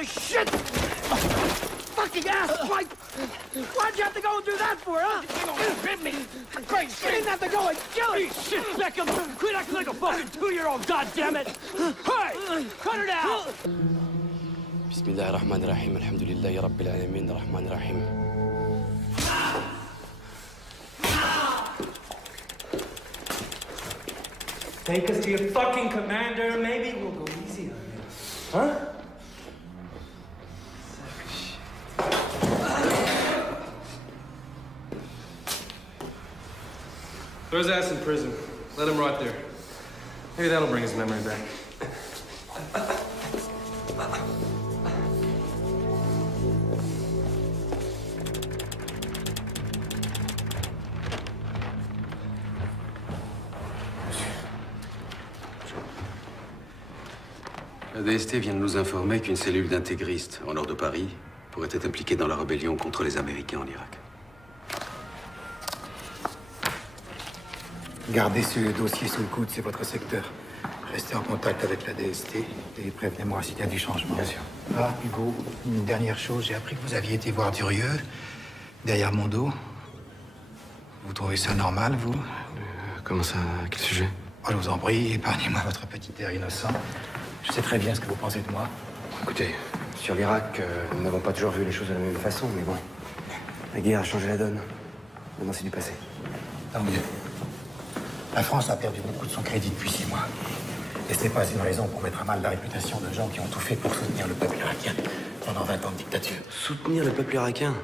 the shit! Fucking ass, Mike! Why'd you have to go and do that for, huh? You hit me! Great shit! You didn't have to go and kill it! Shit, Beckham! Quit acting like a fucking 2-year-old, goddammit! Hey! Cut it out! بسم الله الرحمن الرحيم الحمد لله رب العالمين الرحمن الرحيم. Take us to your fucking commander, maybe we'll go easy on you. Huh? Throw his ass in prison. Let him rot there. Maybe that'll bring his memory back. La DST vient de nous informer qu'une cellule d'intégristes en nord de Paris pourrait être impliquée dans la rébellion contre les Américains en Irak. Gardez ce dossier sous le coude, c'est votre secteur. Restez en contact avec la DST et prévenez-moi s'il y a du changement. Bien sûr. Ah, Hugo, une dernière chose, j'ai appris que vous aviez été voir Durieux, derrière mon dos. Vous trouvez ça normal, vous? Comment ça? À quel sujet? Oh, je vous en prie, épargnez-moi votre petit air innocent. Je sais très bien ce que vous pensez de moi. Écoutez, sur l'Irak, nous n'avons pas toujours vu les choses de la même façon, mais bon. La guerre a changé la donne. Maintenant, c'est du passé. Tant mieux. La France a perdu beaucoup de son crédit depuis 6 mois. Et ce n'est pas une raison pour mettre à mal la réputation de gens qui ont tout fait pour soutenir le peuple irakien pendant 20 ans de dictature. Soutenir le peuple irakien?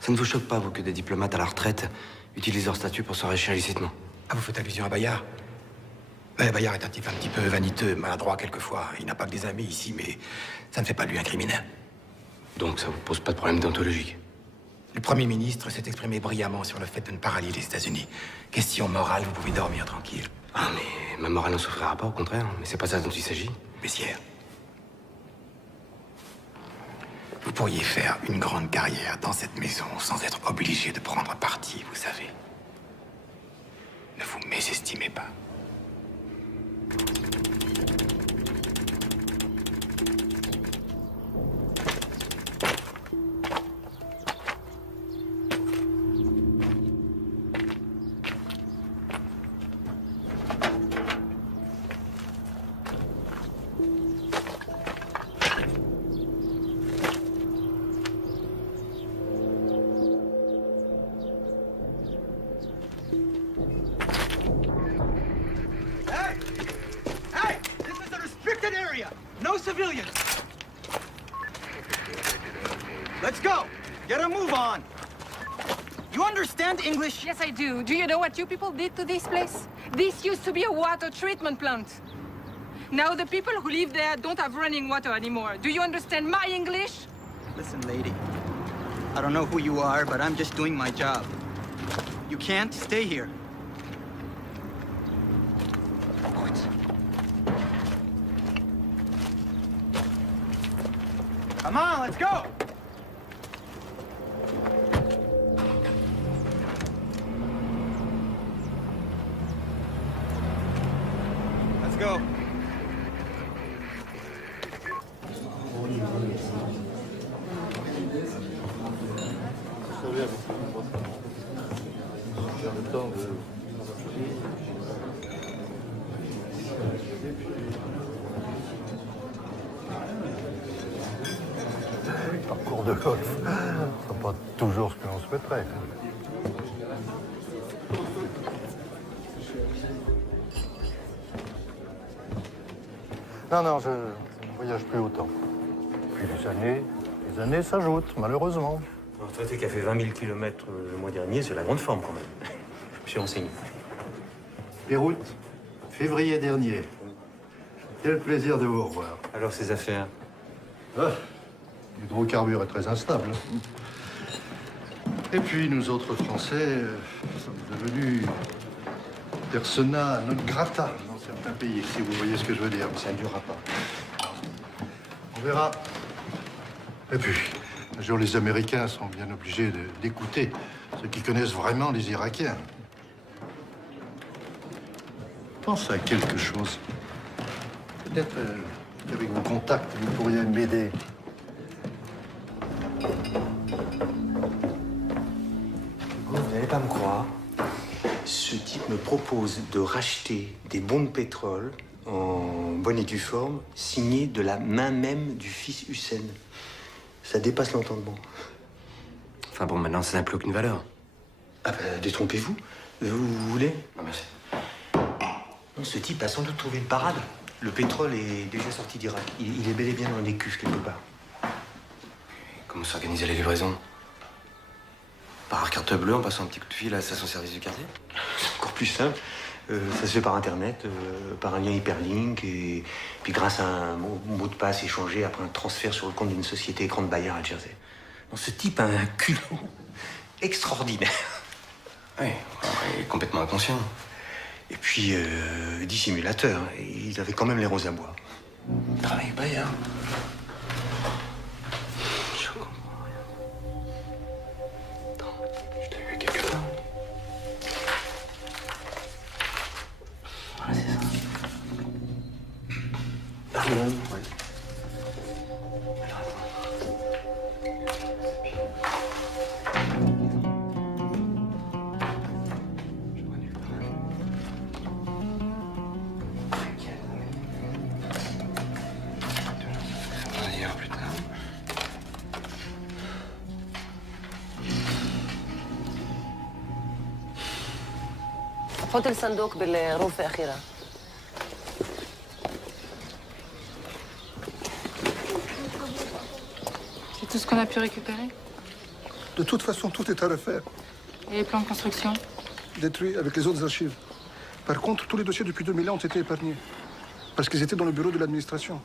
Ça ne vous choque pas, vous, que des diplomates à la retraite utilisent leur statut pour s'enrichir illicitement? Ah, vous faites allusion à Bayard? Ouais, Bayard est un type un petit peu vaniteux, maladroit quelquefois. Il n'a pas que des amis ici, mais ça ne fait pas de lui un criminel. Donc ça vous pose pas de problème déontologique? Le Premier ministre s'est exprimé brillamment sur le fait de ne pas rallier les États-Unis. Question morale, vous pouvez dormir tranquille. Ah, mais ma morale n'en souffrira pas, au contraire. Mais c'est pas ça dont il s'agit. Messière, vous pourriez faire une grande carrière dans cette maison sans être obligé de prendre parti, vous savez. Ne vous mésestimez pas. No civilians! Let's go! Get a move on! You understand English? Yes, I do. Do you know what you people did to this place? This used to be a water treatment plant. Now the people who live there don't have running water anymore. Do you understand my English? Listen, lady. I don't know who you are, but I'm just doing my job. You can't stay here. Come on, let's go! Let's go. Parcours de golf, c'est pas toujours ce que l'on souhaiterait. Non, je ne voyage plus autant. Puis les années s'ajoutent, malheureusement. Un retraité qui a fait 20 000 km le mois dernier, c'est la grande forme quand même. Je me suis renseigné. Beyrouth, février dernier. Quel plaisir de vous revoir. Alors, ces affaires? Ah, l'hydrocarbure est très instable. Et puis, nous autres Français sommes devenus persona non grata dans certains pays, si vous voyez ce que je veux dire. Mais ça ne durera pas. On verra. Et puis, un jour, les Américains sont bien obligés d'écouter ceux qui connaissent vraiment les Irakiens. Pense à quelque chose. Peut-être qu'avec vos contacts, vous pourriez m'aider. Vous n'allez pas me croire. Ce type me propose de racheter des bons de pétrole en bonne et due forme, signés de la main même du fils Hussein. Ça dépasse l'entendement. Enfin bon, maintenant, ça n'a plus aucune valeur. Ah ben, détrompez-vous. Vous voulez? Non, merci. Non, ce type a sans doute trouvé une parade. Le pétrole est déjà sorti d'Irak. Il est bel et bien dans des cuves quelque part. Comment s'organiser la livraison? Par carte bleue, en passant un petit coup de fil à la station-service du quartier? C'est encore plus simple. Ça se fait par Internet, par un lien hyperlink, et puis grâce à un mot de passe échangé après un transfert sur le compte d'une société écran de Bayard à Jersey. Non, ce type a un culot extraordinaire. Oui, il est complètement inconscient. Et puis, dissimulateur. Il avait quand même les roses à bois. Travaille Bayard. Je comprends rien. Attends, je t'ai vu quelque part. Voilà, c'est ça. Pardon, ouais. Alors, حط الصندوق بالغرفة الأخيرة. C'est tout ce qu'on a pu récupérer? De toute façon, tout est à refaire. Et les plans de construction? Détruits avec les autres archives. Par contre, tous les dossiers depuis 2000 ans ont été épargnés. Parce qu'ils étaient dans le bureau de l'administration.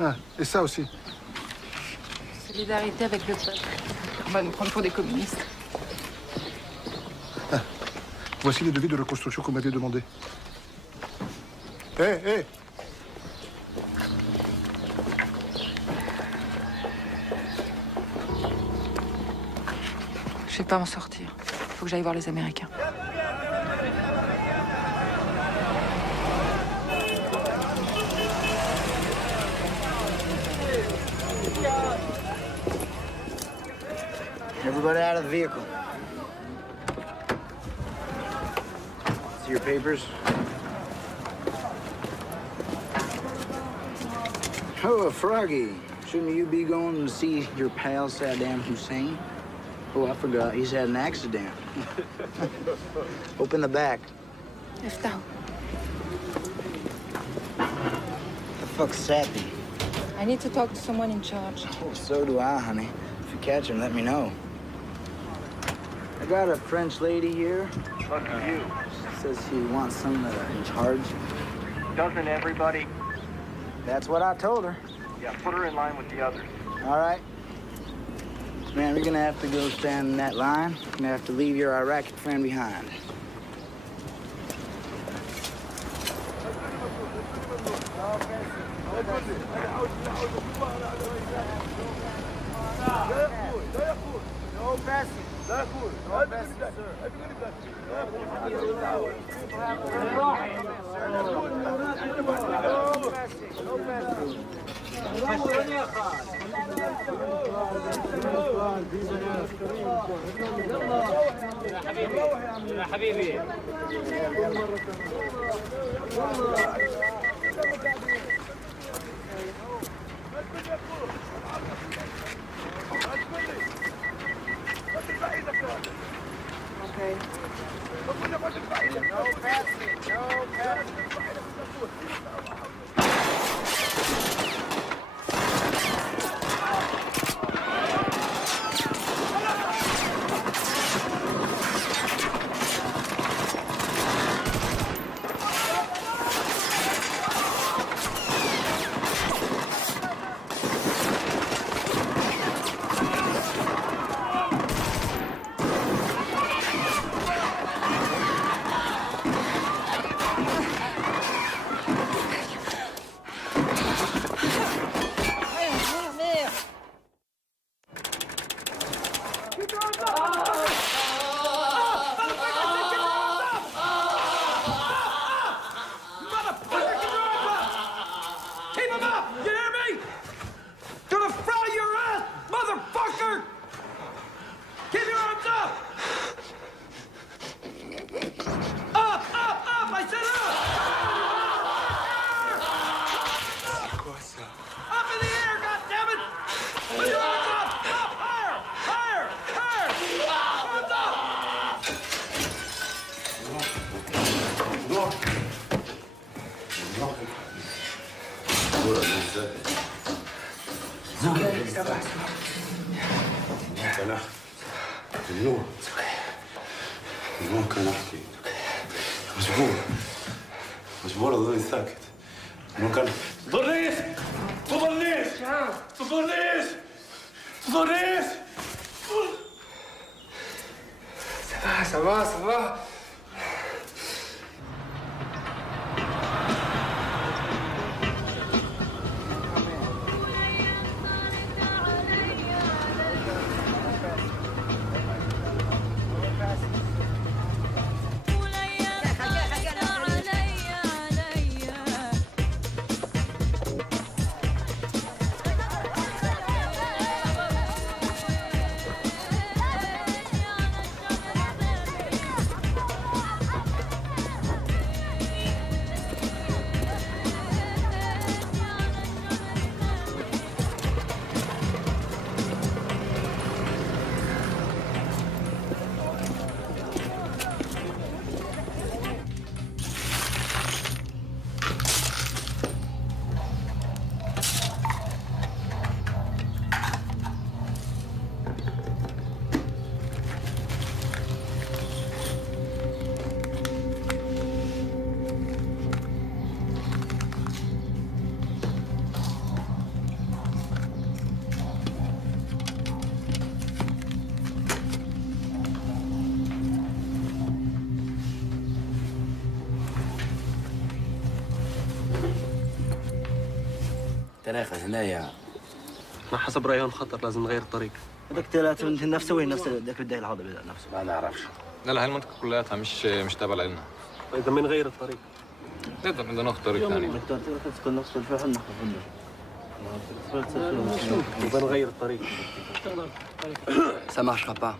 Ah, et ça aussi. Solidarité avec le peuple. On va nous prendre pour des communistes. Voici les devis de reconstruction qu'on m'avait demandé. Hé. Je vais pas m'en sortir. Faut que j'aille voir les Américains. Everybody out of the vehicle. See your papers? Oh, Froggy. Shouldn't you be going to see your pal Saddam Hussein? Oh, I forgot. He's had an accident. Open the back. افتحوا. The fuck's Sappy? I need to talk to someone in charge. Oh, so do I, honey. If you catch him, let me know. I got a French lady here. Fuck you. Says she wants someone in charge. Doesn't everybody? That's what I told her. Yeah, put her in line with the others. All right. Man, you're gonna have to go stand in that line. You're gonna have to leave your Iraqi friend behind. No passing. No passing, يا حبيبي Okay. No passing. No passing. مجبور اضل ساكت. تضرنيش تضرنيش تضرنيش تضرنيش. Ça va, ça va. تاريخ هنايا ما حسب ريان خطر لازم نغير الطريق. هذاك ثلاثة نفسه وين نفس ذاك الداي الهضبة نفسه ما نعرفش. لا هاي المنطقة كلها مش تابعة لنا. إذا بنغير الطريق نقدر ناخذ طريق ثاني. تكون نفس الفحل ناخذ بنغير الطريق. Ça marchera pas.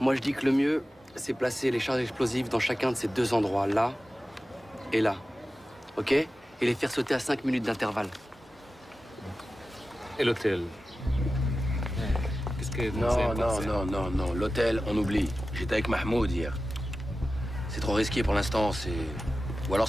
Moi, je dis que le mieux, c'est placer les charges explosives dans chacun de ces deux endroits, là et là. OK? Et les faire sauter à 5 minutes d'intervalle. Et l'hôtel? Qu'est-ce que Non. L'hôtel, on oublie. J'étais avec Mahmoud hier. C'est trop risqué pour l'instant, c'est... Ou alors...